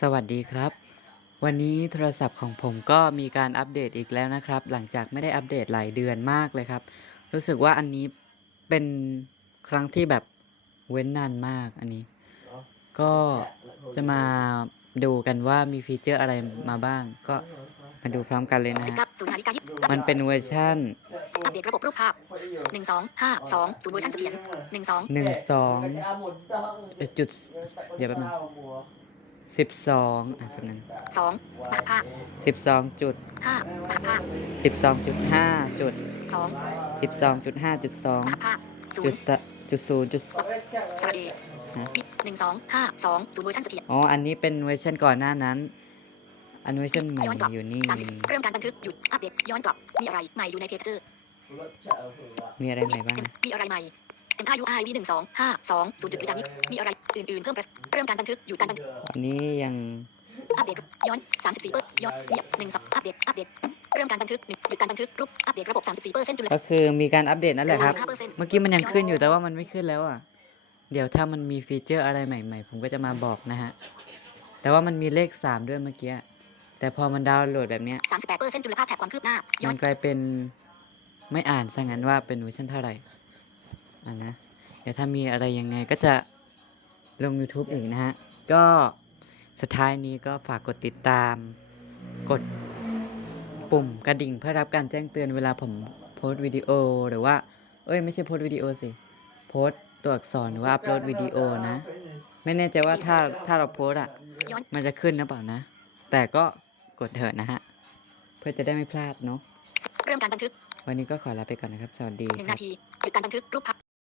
สวัสดีครับ วันนี้โทรศัพท์ของผมก็มีการอัปเดตอีกแล้วนะครับ หลังจากไม่ได้อัปเดตหลายเดือนมากเลยครับ รู้สึกว่าอันนี้เป็นครั้งที่แบบเว้นนานมากอันนี้ ก็จะมาดูกันว่ามีฟีเจอร์อะไรมาบ้าง ก็มาดูพร้อมกันเลยนะสิบฮะเก้าศูนย์นาฬิกายี่สิบอัปมันเป็นเวอร์ชั่นเดตระบบรูปภาพหนึ่งสองห้าสองศูนย์เวอร์ชันเสถียรหนึ่งสองหนึ่งสองจุดเดี๋ยวแป๊บนึง สิบสองอะแป๊บนึงสองรหัสภาพสิบสองจุดห้ารหัสภาพสิบสองจุดห้าจุดสองสิบสองจุดห้าจุดสองรหัสภาพศูจุนดย์สะจุดศูนย์จุด สระเอฮะ หนึ่งสองห้าสองศูนย์เวอร์ชันเสถียรอ๋อ อันนี้เป็นเวอร์ชันก่อนหน้านั้น อันเวอร์ชันใหม่ย้อนกลับอยู่นี่ สามสิบเริ่มการบันทึกหยุดอัปเดตย้อนกลับมีอะไรใหม่อยู่ในเพจเจอร์มีอะไรใหม่บ้างมีอะไรใหม่ เอ็มอายูไอวีหนึ่งสองห้าสองศูนย์จุดบริจาคนี้มีอะไรอื่นๆเพิ่มประเริ่มการบันทึกหยุดการบันทึกอันนี้ยังอัปเดตย้อนสามสิบสี่เปอร์ย้อนเนี่ยหนึ่งสองอัปเดตอัปเดตเริ่มการบันทึกหนึ่งหยุดการบันทึกรูปอัปเดตระบบสามสิบสี่เปอร์เซ็นต์จุลก็คือมีการอัปเดตนั่นแหละครับสามสิห้าเปอร์เซ็นต์เมื่อกี้มันยังขึ้นอยู่แต่ว่ามันไม่ขึ้นแล้วอะ เดี๋ยวถ้ามันมีฟีเจอร์อะไรใหม่ๆ ผมก็จะมาบอกนะฮะ แต่ว่ามันมีเลขสามด้วยเมื่อกี้ แต่พอมันดาวน์โหลดแบบเนี้ยสามสิบแปดเปอร์เซ็นต์จุลภาพแถบความคืบหน้าย้อมันนกลายเป็นไม่อ่านซะงั้นว่าเป็นเวอร์ชันเท่าไหร่ อะนะเดี๋ยวถ้ามีอะไรยังไงก็จะลง YouTube อีกนะฮะ ก็สุดท้ายนี้ก็ฝากกดติดตาม กดปุ่มกระดิ่งเพื่อรับการแจ้งเตือนเวลาผมโพสต์วิดีโอหรือว่า เอ้ยไม่ใช่โพสต์วิดีโอสิ โพสต์ตัวอักษรหรือว่าอัปโหลดวิดีโอนะ ไม่แน่ใจว่าถ้าถ้าเราโพสต์อะย้อนมันจะขึ้นหรือเปล่านะ แต่ก็กดเถอะนะฮะ เพื่อจะได้ไม่พลาดเนาะ เริ่มการบันทึก วันนี้ก็ขอลาไปก่อนนะครับ สวัสดีหนึ่งครันาบทีหยุดการบันทึกรูปภาพ